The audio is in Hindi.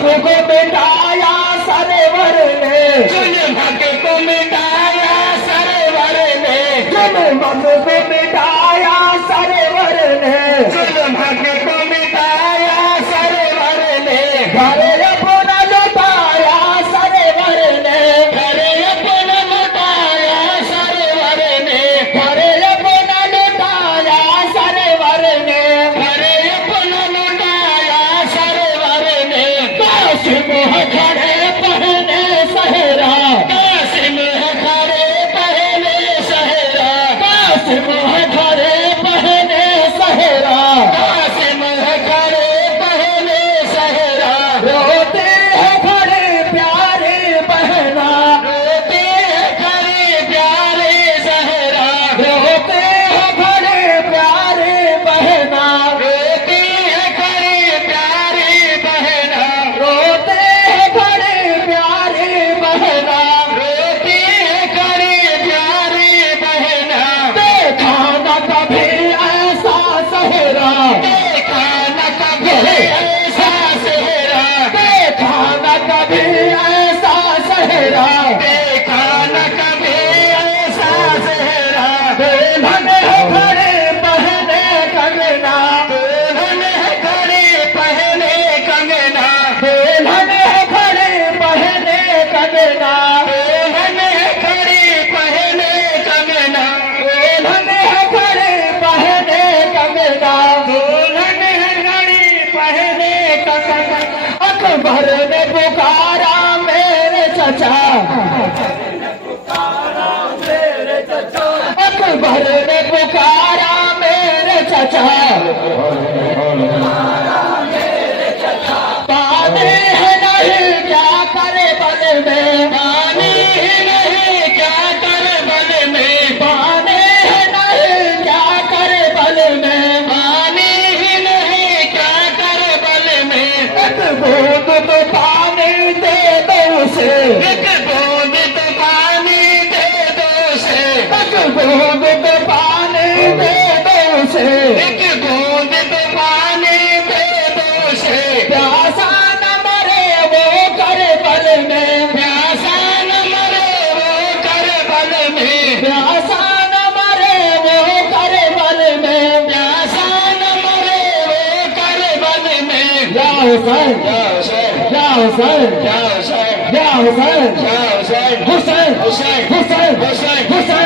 को मिटाया सरवर ने, जुल्म को मिटाया सरवर ने, जुल्म को मिटाया सरवर ने, जुल्म को मिटाया सरवर ने, घर अपना लुटाया सरवर ने, घर अपना लुटाया सरवर ने, घर अपना लुटाया सरवर ने, घर अपना लुटाया सरवर ने। कासिम है खड़े पहने सहरा, कासिम है खड़े पहने सहरा, कासिम है खड़े पहने सहरा, कासिम है खड़े पहने सहरा। रोते हैं खड़े प्यारे बहना, रोते हैं खड़े प्यारे सहरा, रोते हैं खड़े प्यारे बहना, रोते हैं खड़े प्यारे बहना, रोते हैं खड़े प्यारे बहना, रोते हैं खड़े प्यारे बहना। देखा न कभी ऐसा सहरा, देखा न कभी ऐसा सहरा, देखा न कभी ऐसा सहरा, देखा न कभी ऐसा सहरा। दुल्हन है खड़े पहने कंगना, दुल्हन है खड़े पहने कंगना, दुल्हन है खड़े पहने कंगना, दुल्हन है खड़े पहने कंगना, दुल्हन है खड़े पहने कंगना, दुल्हन है खड़े पहने कंगना। अकबर ने पुकारा मेरे चचा, अकबर ने पुकारा मेरे चचा, पानी है नहीं क्या करे बल में, पानी है नहीं क्या करे बल में, पानी है नहीं क्या करे बल में, पानी है नहीं क्या करे बल में। एक बूंद तो पानी दे दो उसे, एक बूंद तो पानी दे दो उसे, एक बूंद तो पानी दे दो उसे, एक बूंद तो पानी दे दो उसे। प्यासा न मरे वो करे बल में, प्यासा न मरे वो करे बल में, प्यासा न मरे वो करे बल में, प्यासा न मरे वो करे बल में। या हुसैन, या हुसैन, या हुसैन, या हुसैन, या हुसैन, या हुसैन, हुसैन, हुसैन, हुसैन, हुसैन, हुसैन।